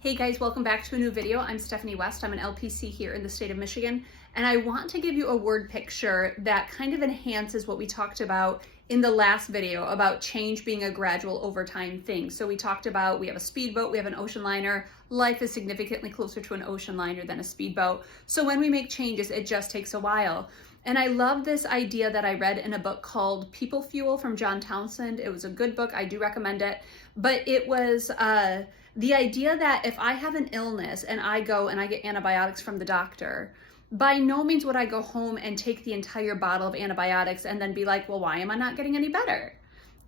Hey guys, welcome back to a new video. I'm Stephanie West. I'm an LPC here in the state of Michigan, and I want to give you a word picture that kind of enhances what we talked about in the last video about change being a gradual over time thing. So we talked about we have a speedboat, we have an ocean liner. Life is significantly closer to an ocean liner than a speedboat. So when we make changes, it just takes a while. And I love this idea that I read in a book called People Fuel from John Townsend. It was a good book. I do recommend it. But it was the idea that if I have an illness and I go and I get antibiotics from the doctor, by no means would I go home and take the entire bottle of antibiotics and then be like, well, why am I not getting any better?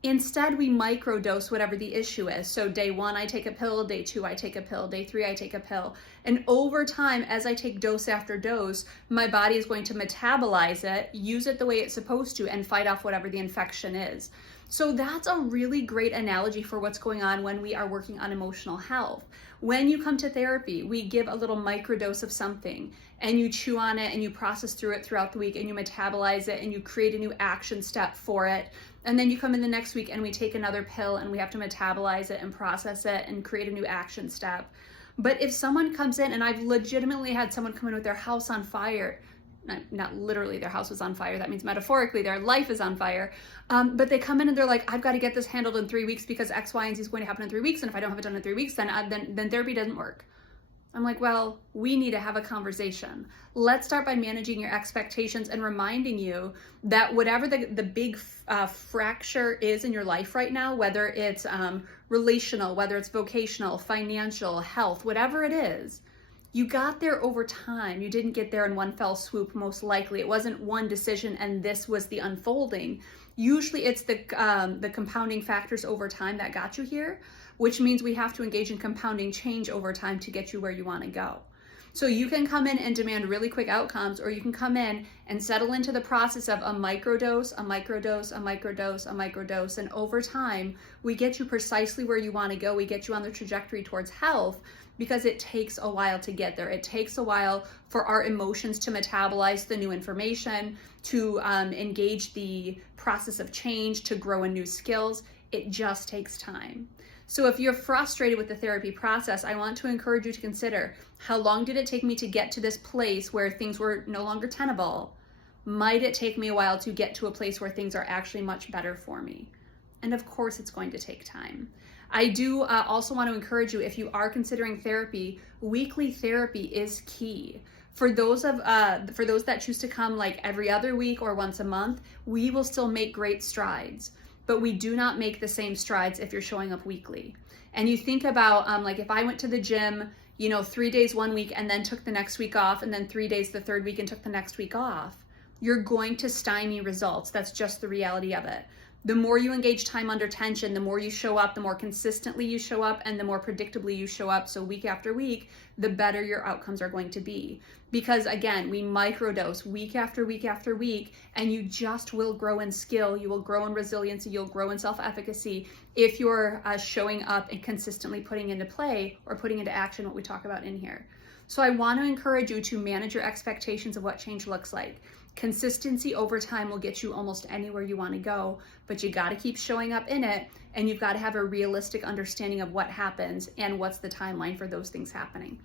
Instead, we microdose whatever the issue is. So day 1, I take a pill, day 2, I take a pill, day 3, I take a pill. And over time, as I take dose after dose, my body is going to metabolize it, use it the way it's supposed to, and fight off whatever the infection is. So that's a really great analogy for what's going on when we are working on emotional health. When you come to therapy, we give a little microdose of something and you chew on it and you process through it throughout the week and you metabolize it and you create a new action step for it. And then you come in the next week and we take another pill and we have to metabolize it and process it and create a new action step. But if someone comes in, and I've legitimately had someone come in with their house on fire, not literally their house was on fire, that means metaphorically their life is on fire, but they come in and they're like, I've got to get this handled in 3 weeks because X, Y, and Z is going to happen in 3 weeks, and if I don't have it done in 3 weeks, then therapy doesn't work. I'm like, well, we need to have a conversation. Let's start by managing your expectations and reminding you that whatever the big fracture is in your life right now, whether it's relational, whether it's vocational, financial, health, whatever it is, you got there over time. You didn't get there in one fell swoop, most likely. It wasn't one decision and this was the unfolding. Usually it's the compounding factors over time that got you here, which means we have to engage in compounding change over time to get you where you want to go. So you can come in and demand really quick outcomes, or you can come in and settle into the process of a microdose, a microdose, a microdose, a microdose, and over time, we get you precisely where you want to go. We get you on the trajectory towards health because it takes a while to get there. It takes a while for our emotions to metabolize the new information, to engage the process of change, to grow in new skills. It just takes time. So if you're frustrated with the therapy process, I want to encourage you to consider, how long did it take me to get to this place where things were no longer tenable? Might it take me a while to get to a place where things are actually much better for me? And of course, it's going to take time. I do also want to encourage you, if you are considering therapy, weekly therapy is key. For those that choose to come like every other week or once a month, we will still make great strides. But we do not make the same strides if you're showing up weekly. And you think about like if I went to the gym, 3 days 1 week and then took the next week off, and then 3 days the third week and took the next week off, you're going to stymie results. That's just the reality of it. The more you engage time under tension, the more you show up, the more consistently you show up, and the more predictably you show up. So week after week, the better your outcomes are going to be. Because again, we microdose week after week after week, and you just will grow in skill. You will grow in resiliency. You'll grow in self-efficacy if you're showing up and consistently putting into play or putting into action what we talk about in here. So I want to encourage you to manage your expectations of what change looks like. Consistency over time will get you almost anywhere you want to go, but you got to keep showing up in it, and you've got to have a realistic understanding of what happens and what's the timeline for those things happening.